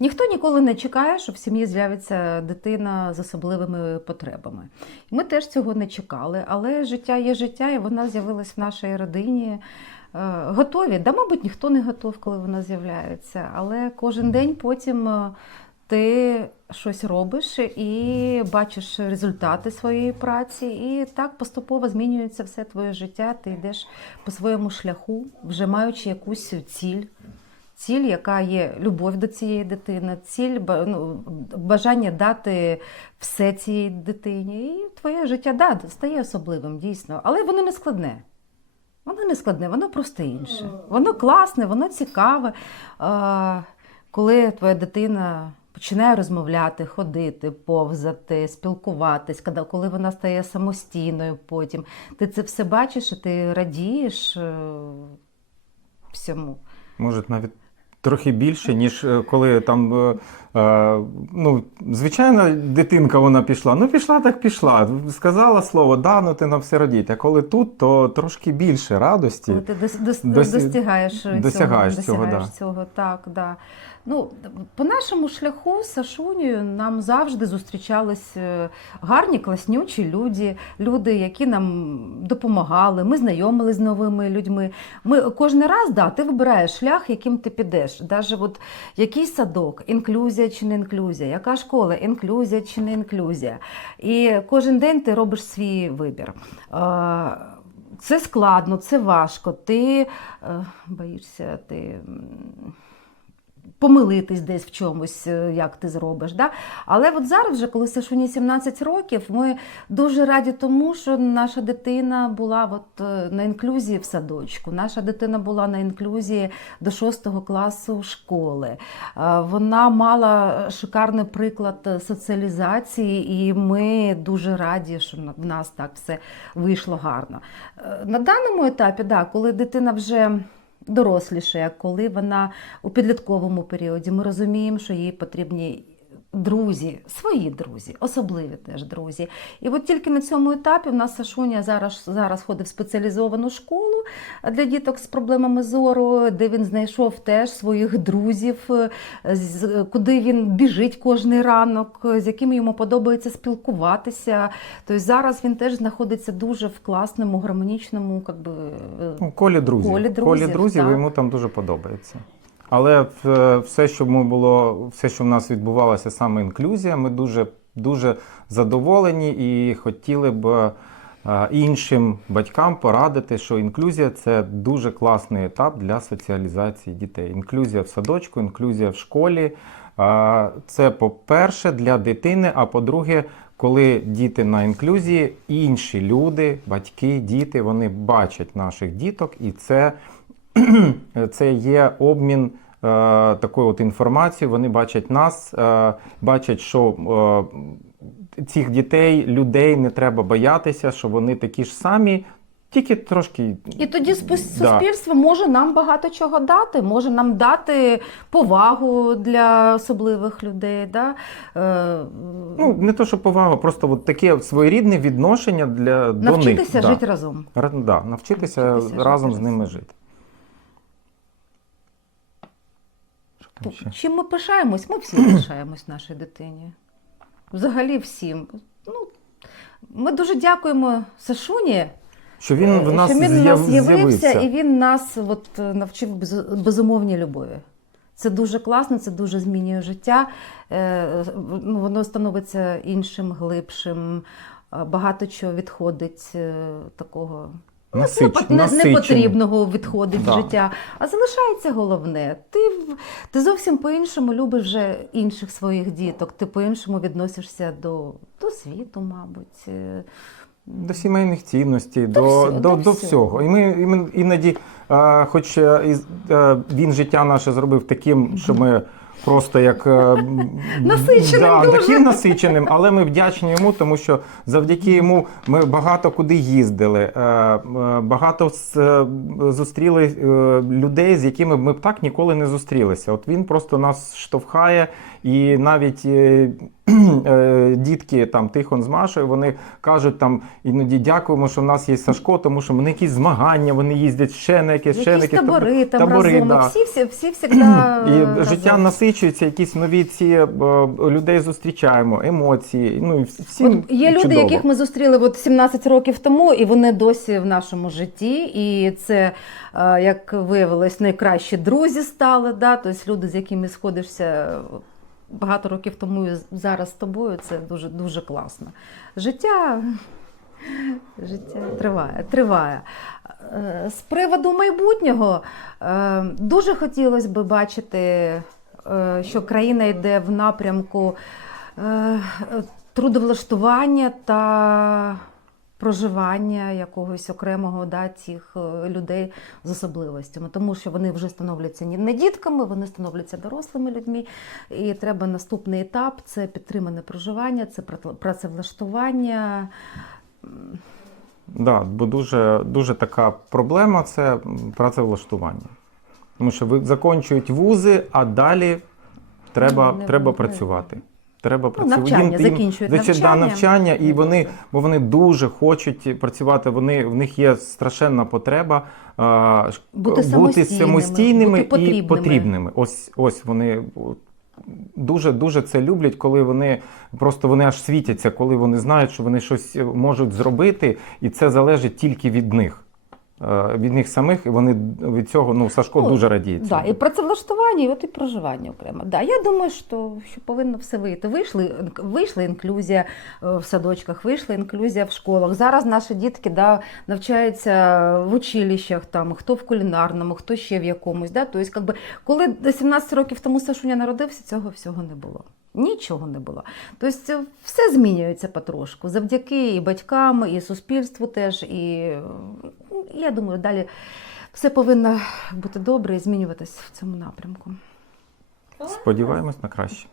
Ніхто ніколи не чекає, що в сім'ї з'явиться дитина з особливими потребами. Ми теж цього не чекали, але життя є життя, і вона з'явилась в нашій родині. Е, Готові. Да, мабуть, ніхто не готов, коли вона з'являється, але кожен день потім е, ти щось робиш і бачиш результати своєї праці, і так поступово змінюється все твоє життя. Ти йдеш по своєму шляху, вже маючи якусь ціль. Ціль, яка є любов до цієї дитини, ціль ну, бажання дати все цій дитині. І твоє життя да, стає особливим, дійсно. Але воно не складне. Воно не складне, воно просто інше. Воно класне, воно цікаве. Коли твоя дитина починає розмовляти, ходити, повзати, спілкуватись, коли- коли вона стає самостійною потім, ти це все бачиш і ти радієш е, всьому. Може, навіть трохи більше, ніж е, коли там. е, е, Ну, звичайно, дитинка вона пішла. Ну, пішла, так пішла. Сказала слово, да, ну ти на все радіть. А коли тут, то трошки більше радості. Коли ти дос, дос, достигаєш, досягаєш цього, цього, досягаєш да. цього, так, да. Ну, по нашому шляху з Сашунею нам завжди зустрічались гарні, класнючі люди, люди, які нам допомагали. Ми знайомились з новими людьми. Ми кожен раз да, ти вибираєш шлях, яким ти підеш. Даже от який садок, інклюзія чи не інклюзія, яка школа, інклюзія чи не інклюзія. І кожен день ти робиш свій вибір. Це складно, це важко. Ти е, боїшся, ти помилитись десь в чомусь, е, як ти зробиш. Да? Але от зараз, вже, коли Сашуні 17 років, ми дуже раді тому, що наша дитина була от, е, на інклюзії в садочку. Наша дитина була на інклюзії до 6 класу школи. Е, Вона мала шикарний приклад соціалізації, і ми дуже раді, що в нас так все вийшло гарно. На даному етапі, да, коли дитина вже доросліше, коли вона у підлітковому періоді, ми розуміємо, що їй потрібні. Друзі, свої друзі, особливі теж друзі. І от тільки на цьому етапі в нас Сашуня зараз, зараз ходить в спеціалізовану школу для діток з проблемами зору, де він знайшов теж своїх друзів, е, куди він біжить кожний ранок, з якими йому подобається спілкуватися. Тобто зараз він теж знаходиться дуже в класному, гармонічному, би, е, колі друзів. Колі друзів, друзів йому там дуже подобається. Але в- все, що ми було, все, що в нас відбувалося, саме інклюзія, ми дуже, дуже задоволені і хотіли б е, іншим батькам порадити, що інклюзія це дуже класний етап для соціалізації дітей. Інклюзія в садочку, інклюзія в школі. Е, Це по-перше для дитини, а по-друге, коли діти на інклюзії, інші люди, батьки, діти, вони бачать наших діток, і це, це є обмін е, такою от інформацією. Вони бачать нас, е, бачать, що е, цих дітей, людей не треба боятися, що вони такі ж самі, тільки трошки. І тоді спус- Да. суспільство може нам багато чого дати, може нам дати повагу для особливих людей. Да? Е, Ну, не то, що повага, просто от таке своєрідне відношення для до них. навчитися Да. жити разом. Да, навчитися, Навчитися разом жити з ними жити. Там ще? Чим ми пишаємось? Ми всі пишаємось нашій дитині. Взагалі всім. Ну, ми дуже дякуємо Сашуні, Що він в нас що він з'яв- нас з'явився і він нас от, е, навчив без- безумовній любові. Це дуже класно, це дуже змінює життя. Е, ну, Воно становиться іншим, глибшим, е, багато чого відходить е, такого. Ну, Насич- не- насичений. непотрібного відходить Да. з життя, а залишається головне. Ти, ти зовсім по-іншому любиш вже інших своїх діток, ти по-іншому відносишся до, до світу, мабуть. е, До сімейних цінностей, До до, всього, до, до до, всього. І ми, і ми іноді, е, хоч із- е, він життя наше зробив таким, що ми просто як е, Насиченим да, таким насиченим, але ми вдячні йому, тому що завдяки йому ми багато куди їздили, е, е, багато зустріли людей, з якими ми б так ніколи не зустрілися. От він просто нас штовхає і навіть. е, е, дітки там Тихон з Машою, вони кажуть там іноді дякуємо, що в нас є Сашко, тому що вони якісь змагання, вони їздять ще на якесь, ще на Якісь табори там табори, разом. да. Всі, всі, всі всегда І разом. життя насичується, якісь нові ці е, людей зустрічаємо, емоції. Ну і вс- всім От є люди, яких ми зустріли от 17 років тому, і вони досі в нашому житті. І це, е, як виявилось, найкращі друзі стали. Да? Тобто люди, з якими сходишся багато років тому і зараз з тобою, це дуже, дуже класно. Життя. Життя триває, триває. Е, З приводу майбутнього е, дуже хотілося б бачити, е, що країна йде в напрямку трудовлаштування та проживання якогось окремого да, цих е, людей з особливостями, тому що вони вже становляться не не дітками, вони становляться дорослими людьми. І треба наступний етап це підтримане проживання, це працев- працевлаштування. Да, бо дуже, дуже така проблема це працевлаштування. Тому що ви закінчують вузи, а далі треба, не треба буде. працювати. Треба Ну, працювати. навчання, закінчують значить, да, навчання. навчання, і вони, бо вони дуже хочуть працювати. Вони, в них є страшенна потреба а, ш- Бути самостійними, самостійними бути і потрібними. потрібними. Ось, ось вони дуже дуже це люблять, коли вони просто вони аж світяться, коли вони знають, що вони щось можуть зробити, і це залежить тільки від них. Е, Від них самих, і вони від цього, ну, Сашко Ну, дуже радіє. Да, і працевлаштування, і от і проживання окремо. Да, я думаю, що, що повинно все вийти. Вийшли, вийшла інклюзія е, в садочках, вийшла інклюзія в школах. Зараз наші дітки да, навчаються в училищах, там, хто в кулінарному, хто ще в якомусь. Да? Тобто, якби, коли 17 років тому Сашуня народився, цього всього не було. Нічого не було. Тобто все змінюється потрошку. Завдяки і батькам, і суспільству теж. І ну, я думаю, далі все повинно бути добре і змінюватись в цьому напрямку. Сподіваємось на краще.